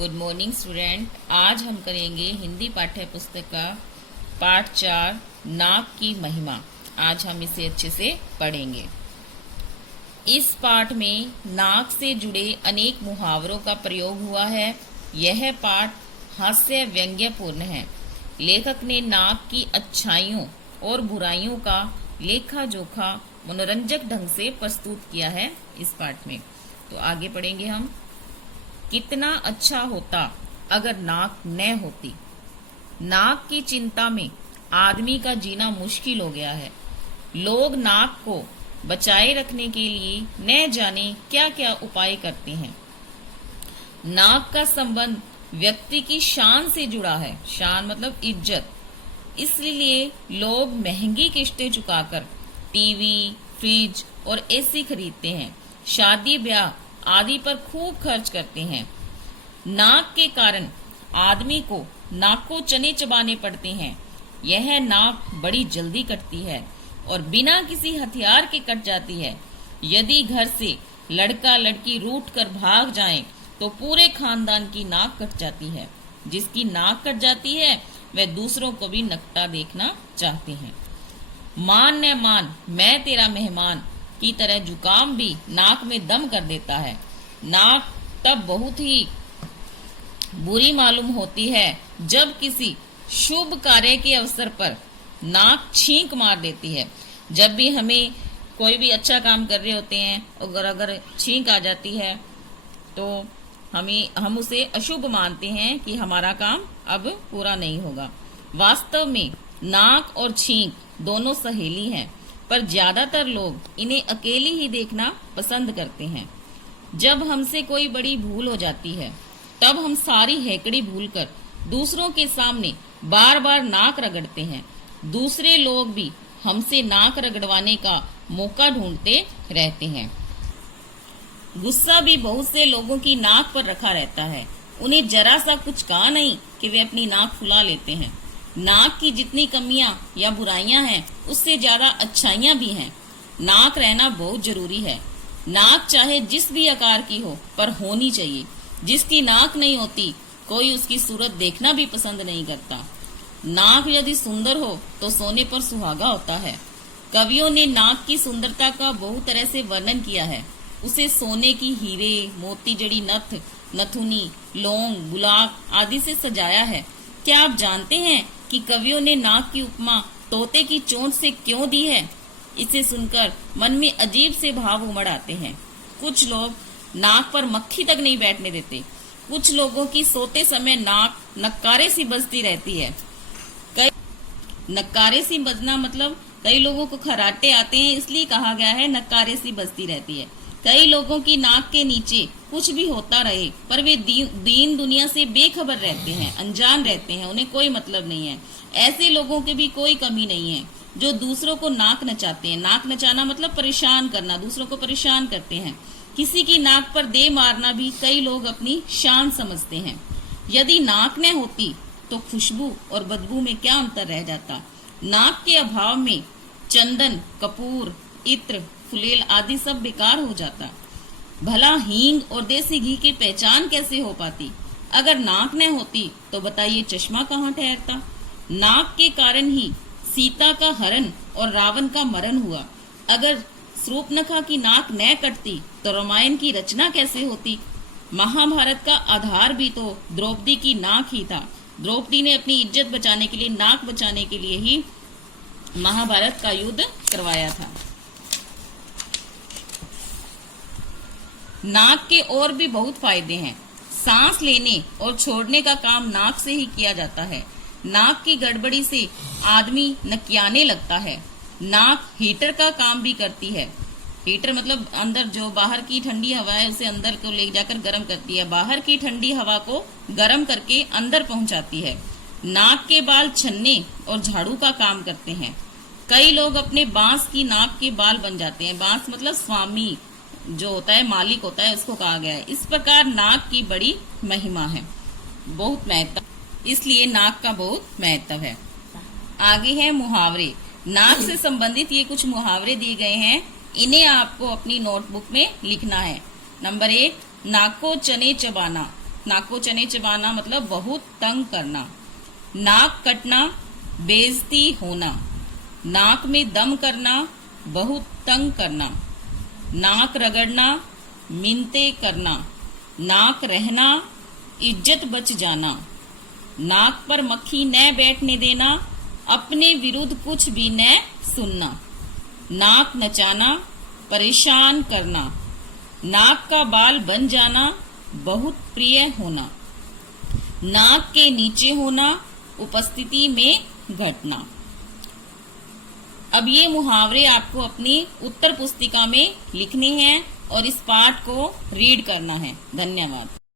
Good morning student. आज हम करेंगे हिंदी पाठ्य पुस्तक का पाठ 4 नाक की महिमा। आज हम इसे अच्छे से पढ़ेंगे। इस पाठ में नाक से जुड़े अनेक मुहावरों का प्रयोग हुआ है। यह पाठ हास्य व्यंग्यपूर्ण है। लेखक ने नाक की अच्छाइयों और बुराइयों का लेखा जोखा मनोरंजक ढंग से प्रस्तुत किया है इस पाठ में। तो आगे पढ़ेंगे हम। कितना अच्छा होता अगर नाक न होती। नाक की चिंता में आदमी का जीना मुश्किल हो गया है। लोग नाक को बचाए रखने के लिए न जाने क्या क्या उपाय करते हैं। नाक का संबंध व्यक्ति की शान से जुड़ा है। शान मतलब इज्जत। इसलिए लोग महंगी किस्तें चुकाकर टीवी, फ्रिज और एसी खरीदते हैं। शादी ब्याह आदि पर खूब खर्च करते हैं। नाक के कारण आदमी को नाको चने चबाने पड़ते हैं। यह नाक बड़ी जल्दी कटती है और बिना किसी हथियार के कट जाती है। यदि घर से लड़का लड़की रूठ कर भाग जाएं, तो पूरे खानदान की नाक कट जाती है। जिसकी नाक कट जाती है वह दूसरों को भी नकटा देखना चाहते हैं। मान न मान मैं तेरा मेहमान की तरह जुकाम भी नाक में दम कर देता है। नाक तब बहुत ही बुरी मालूम होती है जब किसी शुभ कार्य के अवसर पर नाक छींक मार देती है। जब भी हमें कोई भी अच्छा काम कर रहे होते हैं और अगर छींक आ जाती है तो हम उसे अशुभ मानते हैं कि हमारा काम अब पूरा नहीं होगा। वास्तव में नाक और छींक दोनों सहेली हैं, पर ज्यादातर लोग इन्हें अकेली ही देखना पसंद करते हैं। जब हमसे कोई बड़ी भूल हो जाती है तब हम सारी हैकड़ी भूलकर दूसरों के सामने बार बार नाक रगड़ते हैं। दूसरे लोग भी हमसे नाक रगड़वाने का मौका ढूंढते रहते हैं। गुस्सा भी बहुत से लोगों की नाक पर रखा रहता है। उन्हें जरा सा कुछ कहा नहीं कि वे अपनी नाक फुला लेते हैं। नाक की जितनी कमियां या बुराइयां हैं उससे ज्यादा अच्छाइयां भी हैं। नाक रहना बहुत जरूरी है। नाक चाहे जिस भी आकार की हो पर होनी चाहिए। जिसकी नाक नहीं होती कोई उसकी सूरत देखना भी पसंद नहीं करता। नाक यदि सुंदर हो तो सोने पर सुहागा होता है। कवियों ने नाक की सुंदरता का बहुत तरह से वर्णन किया है। उसे सोने की हीरे, मोती जड़ी नथ, नथुनी, लौंग, गुलाब आदि से सजाया है। क्या आप जानते हैं कि कवियों ने नाक की उपमा तोते की चोंच से क्यों दी है? इसे सुनकर मन में अजीब से भाव उमड़ आते हैं। कुछ लोग नाक पर मक्खी तक नहीं बैठने देते। कुछ लोगों की सोते समय नाक नक्कारे सी बजती रहती है। नक्कारे सी बजना मतलब कई लोगों को खर्राटे आते हैं, इसलिए कहा गया है नक्कारे सी बजती रहती है। कई लोगों की नाक के नीचे कुछ भी होता रहे पर वे दीन दुनिया से बेखबर रहते हैं, अनजान रहते हैं, उन्हें कोई मतलब नहीं है। ऐसे लोगों की भी कोई कमी नहीं है जो दूसरों को नाक नचाते हैं। नाक नचाना मतलब परेशान करना, दूसरों को परेशान करते हैं। किसी की नाक पर दे मारना भी कई लोग अपनी शान समझते हैं। यदि नाक न होती तो खुशबू और बदबू में क्या अंतर रह जाता। नाक के अभाव में चंदन, कपूर, इत्र, फुलेल आदि सब बेकार हो जाता। भला हींग और देसी घी की पहचान कैसे हो पाती? अगर नाक न होती तो बताइए चश्मा कहाँ ठहरता। नाक के कारण ही सीता का हरण और रावण का मरण हुआ। अगर शूर्पणखा की नाक न कटती तो रामायण की रचना कैसे होती? महाभारत का आधार भी तो द्रौपदी की नाक ही था। द्रौपदी ने अपनी इज्जत बचाने के लिए, नाक बचाने के लिए ही महाभारत का युद्ध करवाया था। नाक के और भी बहुत फायदे हैं। सांस लेने और छोड़ने का काम नाक से ही किया जाता है। नाक की गड़बड़ी से आदमी नकियाने लगता है। नाक हीटर का काम भी करती है। हीटर मतलब अंदर जो बाहर की ठंडी हवा है उसे अंदर को ले जाकर गर्म करती है। बाहर की ठंडी हवा को गर्म करके अंदर पहुंचाती है। नाक के बाल छन्ने और झाड़ू का काम करते हैं। कई लोग अपने बांस की नाक के बाल बन जाते हैं। बांस मतलब स्वामी जो होता है, मालिक होता है, उसको कहा गया है। इस प्रकार नाक की बड़ी महिमा है, बहुत महत्व, इसलिए नाक का बहुत महत्व है। आगे है मुहावरे। नाक से संबंधित ये कुछ मुहावरे दिए गए हैं, इन्हें आपको अपनी नोटबुक में लिखना है। नंबर 1, नाको चने चबाना। नाको चने चबाना मतलब बहुत तंग करना। नाक कटना, बेइज्जती होना। नाक में दम करना, बहुत तंग करना। नाक रगड़ना, मिन्नतें करना। नाक रहना, इज्जत बच जाना। नाक पर मक्खी न बैठने देना, अपने विरुद्ध कुछ भी न सुनना। नाक नचाना, परेशान करना। नाक का बाल बन जाना, बहुत प्रिय होना। नाक के नीचे होना, उपस्थिति में घटना। अब ये मुहावरे आपको अपनी उत्तर पुस्तिका में लिखने हैं और इस पाठ को रीड करना है। धन्यवाद।